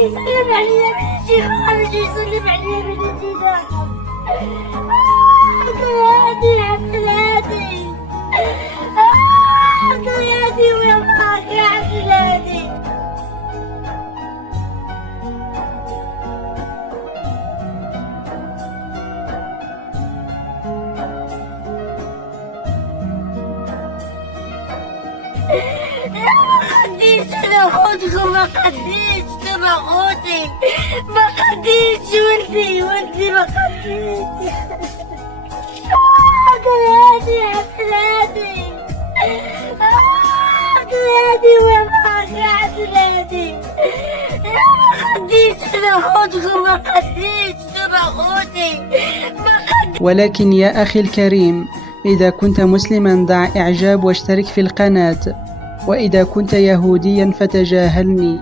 يسلم عليا من شي خارج ويسلم عليا من شي داخل. عبد الهادي عبد الهادي عبد الهادي وين راك يا عبد الهادي؟ ما خديتش انا خوتكم، ما خديتش انا خوتي، ما خديتش ولدي ما خديتش. عبد الهادي عبد الهادي عبد الهادي وين راك يا عبد الهادي؟ ما خديتش انا خوتكم، ما خديتش انا خوتي، ما خديتش. ولكن يا أخي الكريم، إذا كنت مسلما ضع إعجاب واشترك في القناة، وإذا كنت يهوديا فتجاهلني.